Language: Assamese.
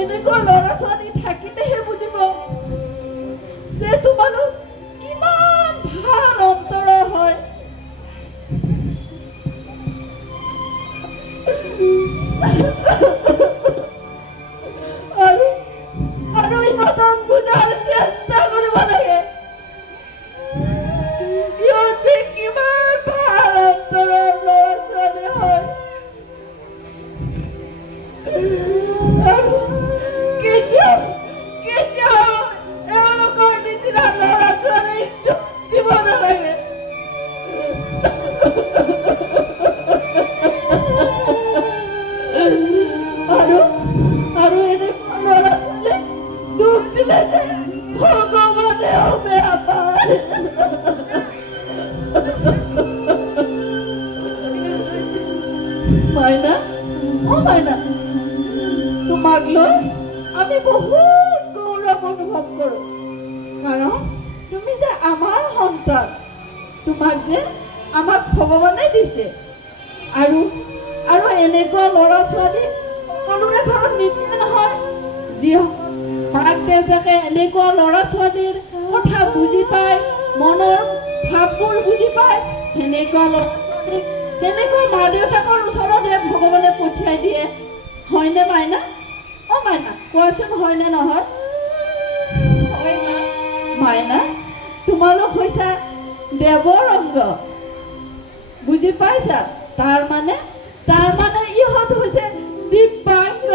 এনেকুৱা ল'ৰা ছোৱালী থাকিলেহে বুজিব যে তোমালোক কিমান ভাল অন্তৰ হয়। আৰু ইহঁতক বুজাৰ চেষ্টা কৰিব লাগে সিহঁতে কিমান ভাল অন্তৰৰ ল'ৰা ছোৱালী হয়। এওঁলোকৰ নিচিনা ল'ৰা ছোৱালীক দিব নালাগে। আৰু এনেকুৱা ল'ৰা ছোৱালীক দুখ দিলে যে ভগৱানেও বেয়া পায়। মাইনা, মাইনা, তোমাক লৈ আমি বহুত গৌৰৱ অনুভৱ কৰো, কাৰণ তুমি যে আমাৰ সন্তান, তোমাক যে আমাক ভগৱানে দিছে। আৰু এনেকুৱা ল'ৰা ছোৱালী সকলোৰে ঘৰত নিদিয়ে নহয়। যি মাক দেউতাকে এনেকুৱা ল'ৰা ছোৱালীৰ কথা বুজি পায়, মনৰ ভাৱবোৰ বুজি পায়, সেনেকুৱা ল'ৰা ছোৱালীক তেনেকুৱা মা দেউতাকৰ ওচৰতে ভগৱানে পঠিয়াই দিয়ে। হয়নে মাইনা? মাইনা কোৱাচোন, হয়নে নহয়? হয় মা। মাইনা, তোমালোক হৈছা দেৱৰ অংগ, বুজি পাইছা? তাৰ মানে ইহঁত হৈছে দিব্যাংগ।